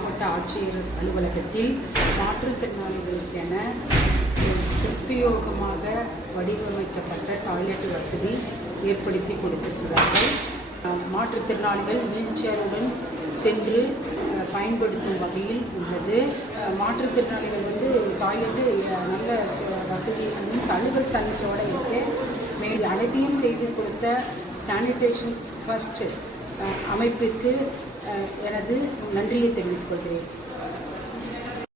மாவட்ட ஆட்சியர் அலுவலகத்தில் மாற்றுத்திறனாளிகளுக்கென பிரத்யேகமாக வடிவமைக்கப்பட்ட டாய்லெட் வசதி ஏற்படுத்தி கொடுத்திருக்கிறார்கள். மாற்றுத்திறனாளிகள் வீல்சேருடன் சென்று பயன்படுத்தும் வகையில் உள்ளது. மாற்றுத்திறனாளிகள் டாய்லெட்டு நல்ல வசதி மீன்ஸ் அலுவல் தளத்தோடு இருக்கு. மேலும் அனைத்தையும் செய்து கொடுத்த சானிடேஷன் ஃபர்ஸ்ட் அமைப்பிற்கு எனது நன்றியை தெரிவித்துக் கொள்கிறேன்.